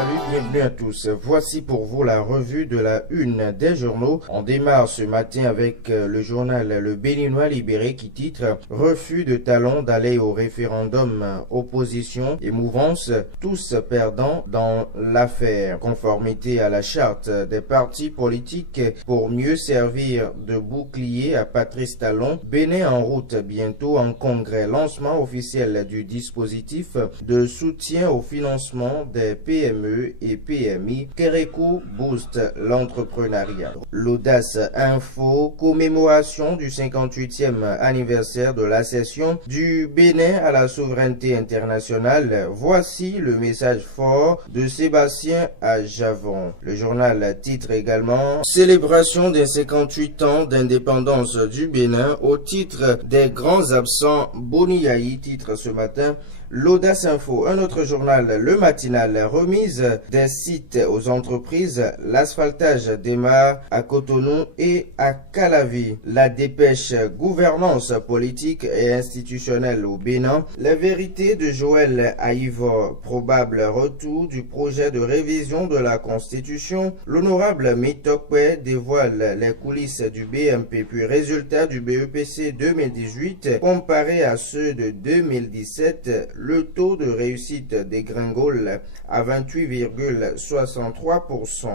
Salut, bienvenue à tous. Voici pour vous la revue de la une des journaux. On démarre ce matin avec le journal Le Béninois Libéré qui titre « Refus de Talon d'aller au référendum, opposition et mouvance, tous perdants dans l'affaire. Conformité à la charte des partis politiques pour mieux servir de bouclier à Patrice Talon. Bénin en route bientôt en congrès. Lancement officiel du dispositif de soutien au financement des PME et PMI. Kérékou booste l'entrepreneuriat. L'Audace Info, commémoration du 58e anniversaire de l'accession du Bénin à la souveraineté internationale. Voici le message fort de Sébastien Ajavon. Le journal titre également célébration des 58 ans d'indépendance du Bénin au titre des grands absents. Boniaï titre ce matin l'Audace Info. Un autre journal, le matinal, remise des sites aux entreprises, l'asphaltage démarre à Cotonou et à Calavi. La dépêche, gouvernance politique et institutionnelle au Bénin. La vérité de Joël Aïvo, probable retour du projet de révision de la Constitution. L'honorable Mitokwe dévoile les coulisses du BMP, puis résultats du BEPC 2018 comparé à ceux de 2017. Le taux de réussite dégringole à 28,63%.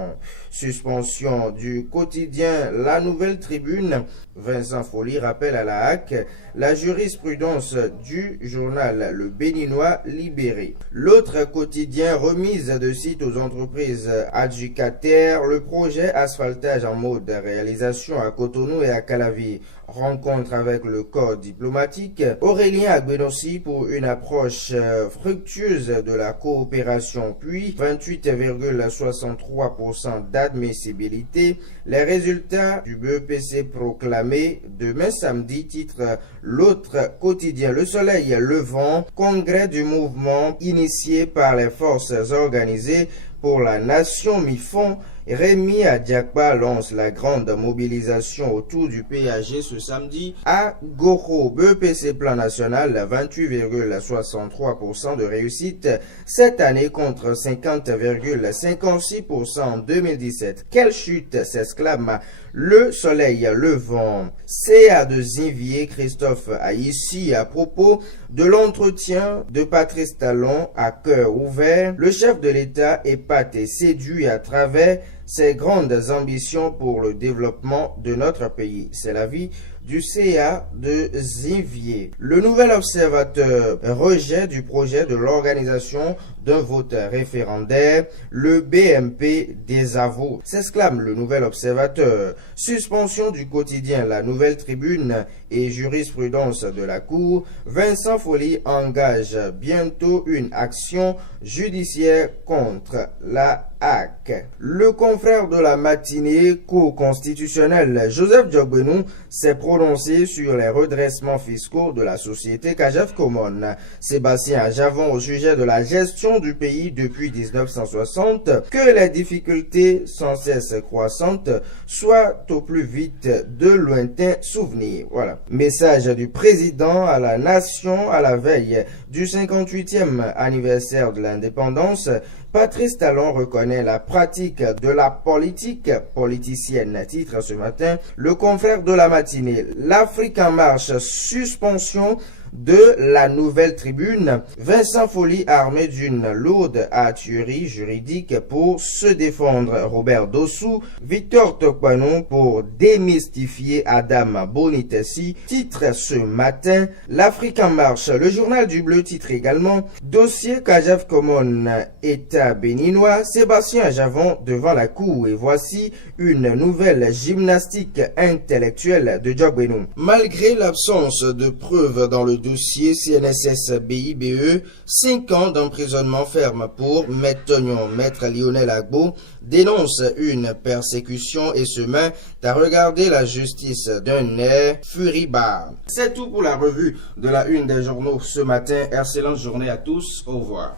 Suspension du quotidien La Nouvelle Tribune. Vincent Folly rappelle à la HAC la jurisprudence du journal Le Béninois Libéré. L'autre quotidien, remise de sites aux entreprises adjudicataires. Le projet asphaltage en mode réalisation à Cotonou et à Calavi. Rencontre avec le corps diplomatique. Aurélien Agbenossi pour une approche fructueuse de la coopération, puis 28,63% d'admissibilité. Les résultats du BEPC proclamés demain samedi, titre l'autre quotidien. Le Soleil levant, congrès du mouvement initié par les forces organisées pour la nation mi-fond. Rémi Adiakba lance la grande mobilisation autour du PAG ce samedi à Goro. BEPC plan national, 28,63% de réussite cette année contre 50,56% en 2017. Quelle chute, s'exclame le Soleil levant. CA de Zinvier, Christophe Aïssi à propos de l'entretien de Patrice Talon à cœur ouvert. Le chef de l'État épate et séduit à travers ses grandes ambitions pour le développement de notre pays. C'est l'avis du CA de Zinvier. Le Nouvel Observateur, rejet du projet de l'organisation d'un vote référendaire. Le BMP désavoue, s'exclame le Nouvel Observateur. Suspension du quotidien La Nouvelle Tribune et jurisprudence de la Cour. Vincent Folly engage bientôt une action judiciaire contre la HAC. Le confrère de la matinée, Cour constitutionnelle, Joseph Diogbenou s'est prononcé sur les redressements fiscaux de la société Cajef Common. Sébastien Ajavon au sujet de la gestion du pays depuis 1960, que les difficultés sans cesse croissantes soient au plus vite de lointains souvenirs. Voilà. Message du président à la nation à la veille du 58e anniversaire de l'indépendance. Patrice Talon reconnaît la pratique de la politique politicienne. Titre ce matin le confrère de la matinée. L'Afrique en marche, suspension de La Nouvelle Tribune. Vincent Folly armé d'une lourde artillerie juridique pour se défendre. Robert Dossou, Victor Tokpanou pour démystifier Adam Bonitessi. Titre ce matin l'Afrique en marche. Le journal du Bleu titre également dossier Cajef Common État béninois. Sébastien Ajavon devant la cour. Et voici une nouvelle gymnastique intellectuelle de Diogbenou. Malgré l'absence de preuves dans le dossier CNSS-BIBE, 5 ans d'emprisonnement ferme pour Maître Tognon. Maître Lionel Agbo dénonce une persécution et se met à regarder la justice d'un air furibard. C'est tout pour la revue de la une des journaux ce matin. Excellente journée à tous. Au revoir.